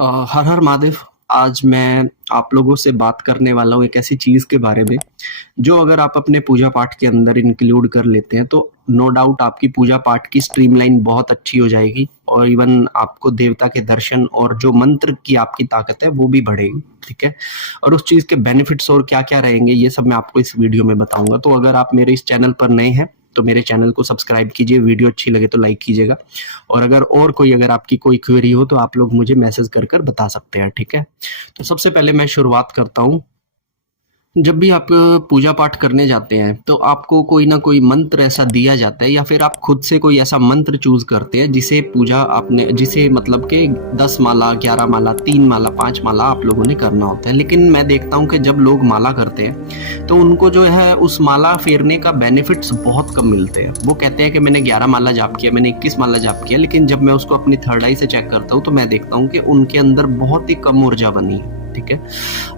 हर हर महादेव। आज मैं आप लोगों से बात करने वाला हूँ एक ऐसी चीज़ के बारे में जो अगर आप अपने पूजा पाठ के अंदर इंक्लूड कर लेते हैं तो नो डाउट आपकी पूजा पाठ की स्ट्रीमलाइन बहुत अच्छी हो जाएगी और इवन आपको देवता के दर्शन और जो मंत्र की आपकी ताकत है वो भी बढ़ेगी। ठीक है। और उस चीज़ के बेनिफिट्स और क्या क्या रहेंगे ये सब मैं आपको इस वीडियो में बताऊंगा। तो अगर आप मेरे इस चैनल पर नए हैं तो मेरे चैनल को सब्सक्राइब कीजिए, वीडियो अच्छी लगे तो लाइक कीजिएगा और अगर आपकी कोई क्वेरी हो तो आप लोग मुझे मैसेज कर कर बता सकते हैं। ठीक है। तो सबसे पहले मैं शुरुआत करता हूँ। जब भी आप पूजा पाठ करने जाते हैं तो आपको कोई ना कोई मंत्र ऐसा दिया जाता है या फिर आप खुद से कोई ऐसा मंत्र चूज करते हैं जिसे मतलब कि 10 माला, 11 माला, 3 माला, 5 माला आप लोगों ने करना होता है। लेकिन मैं देखता हूँ कि जब लोग माला करते हैं तो उनको जो है उस माला फेरने का बेनिफिट्स बहुत कम मिलते हैं। वो कहते हैं कि मैंने 11 माला जाप किया, मैंने 21 माला जाप किया, लेकिन जब मैं उसको अपनी थर्ड आई से चेक करता हूँ तो मैं देखता हूँ कि उनके अंदर बहुत ही कम ऊर्जा बनी है। ठीक है।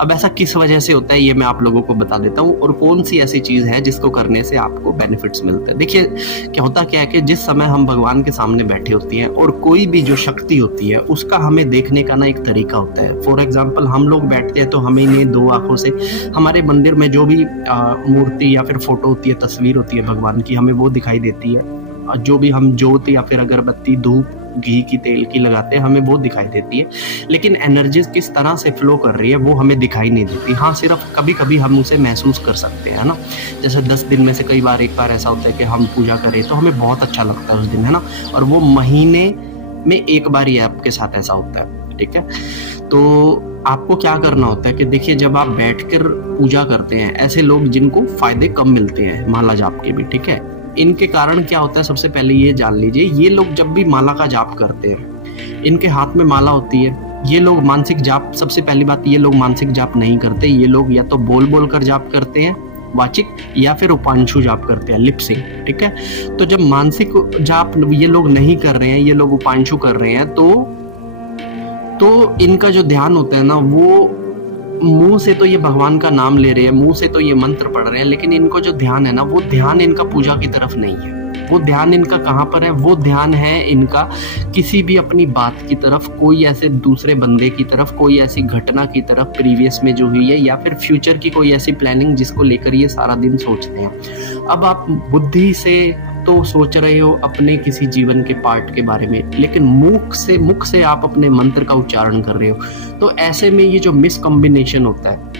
अब ऐसा किस वजह से होता है ये मैं आप लोगों को बता देता हूँ और कौन सी ऐसी चीज है जिसको करने से आपको बेनिफिट्स मिलते हैं। देखिए क्या है कि जिस समय हम भगवान के सामने बैठे होते हैं और कोई भी जो शक्ति होती है उसका हमें देखने का ना एक तरीका होता है। फॉर एग्जाम्पल हम लोग बैठते हैं तो हमें इन्हें दो आंखों से हमारे मंदिर में जो भी मूर्ति या फिर फोटो होती है, तस्वीर होती है भगवान की, हमें वो दिखाई देती है। जो भी हम जोत या फिर अगरबत्ती, धूप, घी की, तेल की लगाते हैं हमें वो दिखाई देती है, लेकिन एनर्जी किस तरह से फ्लो कर रही है वो हमें दिखाई नहीं देती। हाँ, सिर्फ कभी कभी हम उसे महसूस कर सकते हैं, है ना। जैसे 10 दिन में से कई बार एक बार ऐसा होता है कि हम पूजा करें तो हमें बहुत अच्छा लगता है उस दिन, है ना। और वो महीने में एक बार ही आपके साथ ऐसा होता है। ठीक है। तो आपको क्या करना होता है कि देखिए जब आप बैठकर पूजा करते हैं, ऐसे लोग जिनको फायदे कम मिलते हैं माला जाप के भी, ठीक है, इनके कारण क्या होता है सबसे पहले ये जान लीजिए। ये लोग जब भी माला का जाप करते हैं, इनके हाथ में माला होती है, ये लोग मानसिक जाप, सबसे पहली बात ये लोग मानसिक जाप नहीं करते। ये लोग या तो बोल बोल कर जाप करते हैं वाचिक, या फिर उपांशु जाप करते हैं लिपसिंग। ठीक है। तो जब मानसिक जाप ये लोग नहीं कर रहे हैं, ये लोग उपांशु कर रहे हैं, तो इनका जो ध्यान होता है ना, वो मुंह से तो ये भगवान का नाम ले रहे हैं, मुंह से तो ये मंत्र पढ़ रहे हैं, लेकिन इनको जो ध्यान है ना, वो ध्यान इनका पूजा की तरफ नहीं है। वो ध्यान इनका कहाँ पर है? वो ध्यान है इनका किसी भी अपनी बात की तरफ, कोई ऐसे दूसरे बंदे की तरफ, कोई ऐसी घटना की तरफ प्रीवियस में जो हुई है, या फिर फ्यूचर की कोई ऐसी प्लानिंग जिसको लेकर ये सारा दिन सोचते हैं। अब आप बुद्धि से तो सोच रहे हो अपने किसी जीवन के पार्ट के बारे में, लेकिन मुख से आप अपने मंत्र का उच्चारण कर रहे हो। तो ऐसे में ये जो मिस कॉम्बिनेशन होता है,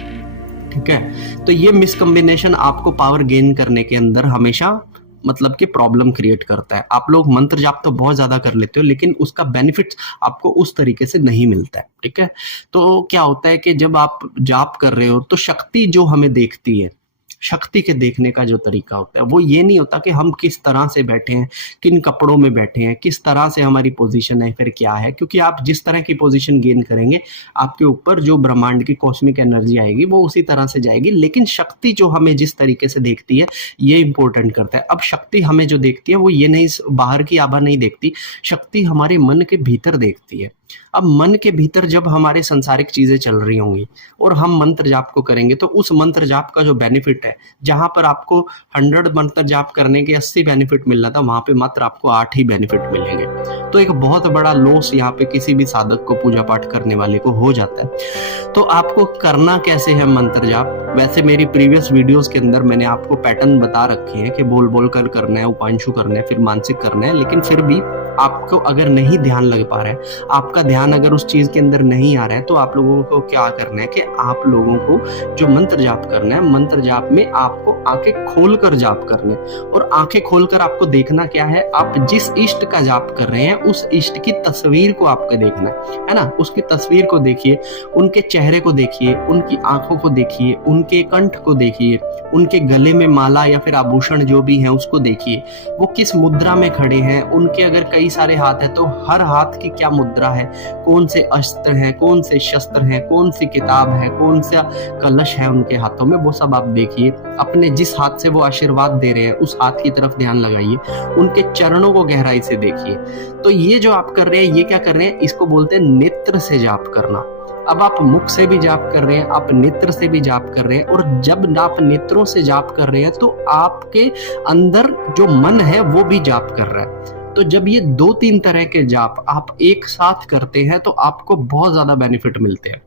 ठीक है, तो ये मिस कॉम्बिनेशन आपको पावर गेन करने के अंदर हमेशा मतलब कि प्रॉब्लम क्रिएट करता है। आप लोग मंत्र जाप तो बहुत ज्यादा कर लेते हो, लेकिन उसका बेनिफिट्स आपको उस तरीके से नहीं मिलता है। ठीक है। तो क्या होता है कि जब आप जाप कर रहे हो तो शक्ति जो हमें देखती है, शक्ति के देखने का जो तरीका होता है वो ये नहीं होता कि हम किस तरह से बैठे हैं, किन कपड़ों में बैठे हैं, किस तरह से हमारी पोजीशन है, फिर क्या है, क्योंकि आप जिस तरह की पोजीशन गेन करेंगे आपके ऊपर जो ब्रह्मांड की कॉस्मिक एनर्जी आएगी वो उसी तरह से जाएगी। लेकिन शक्ति जो हमें जिस तरीके से देखती है ये इंपॉर्टेंट करता है। अब शक्ति हमें जो देखती है वो ये नहीं, बाहर की आभा नहीं देखती, शक्ति हमारे मन के भीतर देखती है। अब मन के भीतर जब हमारे संसारिक चीजें चल रही होंगी और हम मंत्र जाप को करेंगे तो उस मंत्र जाप का जो बेनिफिट है, जहां पर आपको 100 मंत्र जाप करने के 80 बेनिफिट मिलना था, वहां पे मात्र आपको 8 ही बेनिफिट मिलेंगे। तो एक बहुत बड़ा लॉस यहाँ पे किसी भी साधक को, पूजा पाठ करने वाले को हो जाता है। तो आपको करना कैसे है मंत्र जाप? वैसे मेरी प्रीवियस वीडियोस के अंदर मैंने आपको पैटर्न बता रखे हैं कि बोल बोल कर करना है, उपांशु करना है, फिर मानसिक करना है। लेकिन फिर भी आपको अगर नहीं ध्यान लग पा रहा है, आपका ध्यान अगर उस चीज के अंदर नहीं आ रहा है, तो आप लोगों को क्या करना है कि आप लोगों को जो मंत्र जाप करना है, मंत्र जाप में आपको आंखें खोलकर जाप करना है। और आंखें खोलकर आपको देखना क्या है? आप जिस इष्ट का जाप कर रहे हैं उस इष्ट की तस्वीर को आपको देखना है ना। उसकी तस्वीर को देखिए, उनके चेहरे को देखिए, उनकी आंखों को देखिए, उनके कंठ को देखिए, उनके गले में माला या फिर आभूषण जो भी है उसको देखिए, वो किस मुद्रा में खड़े हैं। उनके अगर कई सारे हाथ है तो हर हाथ की क्या मुद्रा है, कौन से अस्त्र हैं, कौन से शस्त्र हैं, कौन सी किताब है, कौन सा कलश है उनके हाथों में, वो सब आप देखिए। अपने जिस हाथ से वो आशीर्वाद दे रहे हैं उस हाथ की तरफ ध्यान लगाइए, उनके चरणों को गहराई से देखिए। तो ये जो आप कर रहे हैं, ये क्या कर रहे हैं? इसको बोलते हैं नेत्र से जाप करना। अब आप मुख से भी जाप कर रहे हैं, आप नेत्र से भी जाप कर रहे हैं, और जब आप नेत्रों से जाप कर रहे हैं तो आपके अंदर जो मन है वो भी जाप कर रहा है। तो जब ये 2-3 तरह के जाप आप एक साथ करते हैं तो आपको बहुत ज़्यादा बेनिफिट मिलते हैं,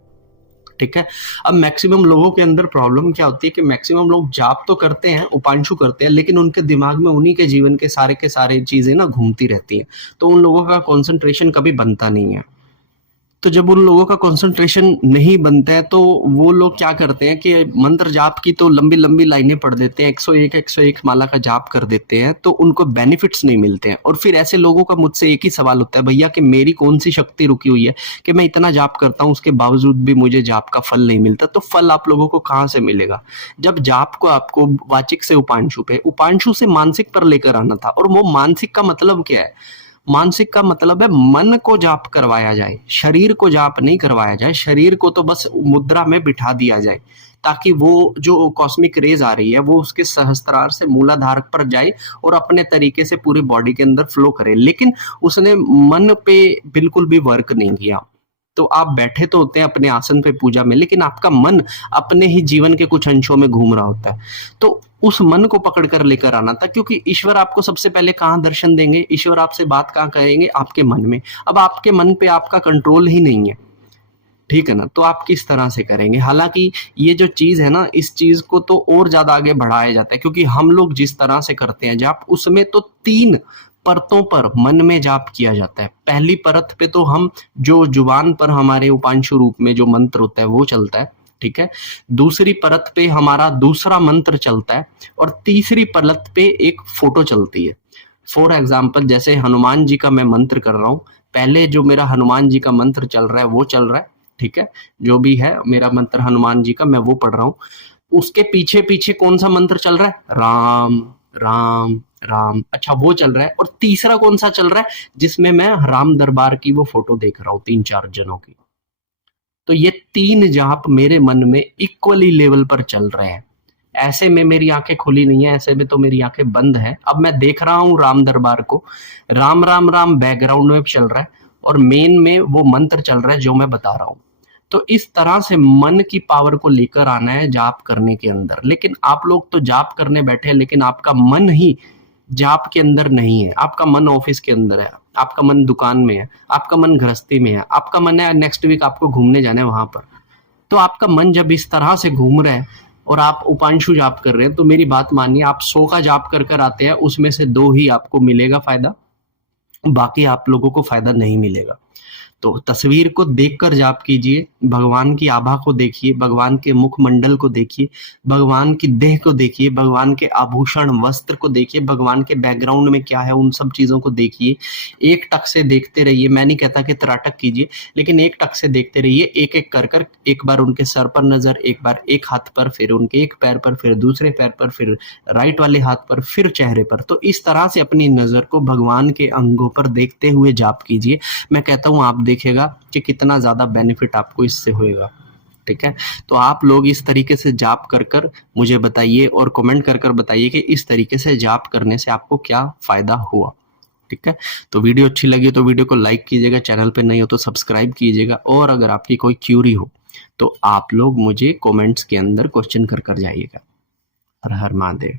ठीक है। अब मैक्सिमम लोगों के अंदर प्रॉब्लम क्या होती है कि मैक्सिमम लोग जाप तो करते हैं, उपांशु करते हैं, लेकिन उनके दिमाग में उन्हीं के जीवन के सारे चीज़ें ना घूमती रहती हैं, तो उन लोगों का कॉन्सेंट्रेशन कभी बनता नहीं है। तो जब उन लोगों का कंसंट्रेशन नहीं बनता है तो वो लोग क्या करते हैं कि मंत्र जाप की तो लंबी लंबी लाइनें पढ़ देते हैं, 101 माला का जाप कर देते हैं, तो उनको बेनिफिट्स नहीं मिलते हैं। और फिर ऐसे लोगों का मुझसे एक ही सवाल होता है, भैया कि मेरी कौन सी शक्ति रुकी हुई है कि मैं इतना जाप करता हूँ उसके बावजूद भी मुझे जाप का फल नहीं मिलता। तो फल आप लोगों को कहाँ से मिलेगा? जब जाप को आपको वाचिक से उपांशु पे, उपांशु से मानसिक पर लेकर आना था। और वो मानसिक का मतलब क्या है? मानसिक का मतलब है मन को जाप करवाया जाए, शरीर को जाप नहीं करवाया जाए। शरीर को तो बस मुद्रा में बिठा दिया जाए ताकि वो जो कॉस्मिक रेज आ रही है वो उसके सहस्त्रार से मूलाधार पर जाए और अपने तरीके से पूरी बॉडी के अंदर फ्लो करे। लेकिन उसने मन पे बिल्कुल भी वर्क नहीं किया। तो आप बैठे तो होते हैं अपने आसन पे पूजा में, लेकिन आपका मन अपने ही जीवन के कुछ अंशों में घूम रहा होता है। तो उस मन को पकड़ कर लेकर आना था, क्योंकि ईश्वर आपको सबसे पहले कहाँ दर्शन देंगे? ईश्वर आपसे बात कहाँ करेंगे? आपके मन में। अब आपके मन पे आपका कंट्रोल ही नहीं है, ठीक है ना, तो आप किस तरह से करेंगे? हालांकि ये जो चीज है ना, इस चीज को तो और ज्यादा आगे बढ़ाया जाता है, क्योंकि हम लोग जिस तरह से करते हैं जाप, उसमें तो 3 परतों पर मन में जाप किया जाता है। पहली परत पे तो हम जो जुबान पर हमारे उपांशु रूप में जो मंत्र होता है वो चलता है, ठीक है। दूसरी परत पे हमारा दूसरा मंत्र चलता है और तीसरी परत पे एक फोटो चलती है। फॉर एग्जाम्पल, जैसे हनुमान जी का मैं मंत्र कर रहा हूँ, पहले जो मेरा हनुमान जी का मंत्र चल रहा है वो चल रहा है, ठीक है। जो भी है मेरा मंत्र हनुमान जी का, मैं वो पढ़ रहा हूँ। उसके पीछे पीछे कौन सा मंत्र चल रहा है? राम राम राम, अच्छा वो चल रहा है। और तीसरा कौन सा चल रहा है? जिसमें मैं राम दरबार की वो फोटो देख रहा हूँ 3-4 जनों की। तो ये 3 जाप मेरे मन में इक्वली लेवल पर चल रहे हैं। ऐसे में मेरी आंखें खुली नहीं है, ऐसे में तो मेरी आंखें बंद है। अब मैं देख रहा हूँ राम दरबार को, राम राम राम बैकग्राउंड में चल रहा है और मेन में वो मंत्र चल रहा है जो मैं बता रहा हूँ। तो इस तरह से मन की पावर को लेकर आना है जाप करने के अंदर। लेकिन आप लोग तो जाप करने बैठे हैं, लेकिन आपका मन ही जाप के अंदर नहीं है। आपका मन ऑफिस के अंदर है, आपका मन दुकान में है, आपका मन गृहस्थी में है, आपका मन है नेक्स्ट वीक आपको घूमने जाना है वहां पर। तो आपका मन जब इस तरह से घूम रहा है और आप उपांशु जाप कर रहे हैं, तो मेरी बात मानिए, आप 100 का जाप कर कर आते हैं, उसमें से 2 ही आपको मिलेगा फायदा, बाकी आप लोगों को फायदा नहीं मिलेगा। तो तस्वीर को देखकर जाप कीजिए, भगवान की आभा को देखिए, भगवान के मुखमंडल को देखिए, भगवान की देह को देखिए, भगवान के आभूषण वस्त्र को देखिए, भगवान के बैकग्राउंड में क्या है उन सब चीजों को देखिए। एक टक से देखते रहिए। मैं नहीं कहता कि तराटक कीजिए, लेकिन एक टक से देखते रहिए, एक एक कर कर। एक बार उनके सर पर नजर, एक बार एक हाथ पर, फिर उनके एक पैर पर, फिर दूसरे पैर पर, फिर राइट वाले हाथ पर, फिर चेहरे पर। तो इस तरह से अपनी नजर को भगवान के अंगों पर देखते हुए जाप कीजिए। मैं कहता हूँ आप देखिएगा कि कितना ज्यादा बेनिफिट आपको इससे होएगा, ठीक है। तो आप लोग इस तरीके से जाप कर कर मुझे बताइए और कमेंट कर कर बताइए कि इस तरीके से जाप करने से आपको क्या फायदा हुआ, ठीक है। तो वीडियो अच्छी लगी तो वीडियो को लाइक कीजिएगा, चैनल पे नहीं हो तो सब्सक्राइब कीजिएगा, और अगर आपकी कोई क्यूरी हो तो आप लोग मुझे कमेंट्स के अंदर क्वेश्चन कर कर जाइएगा। हर हर महादेव।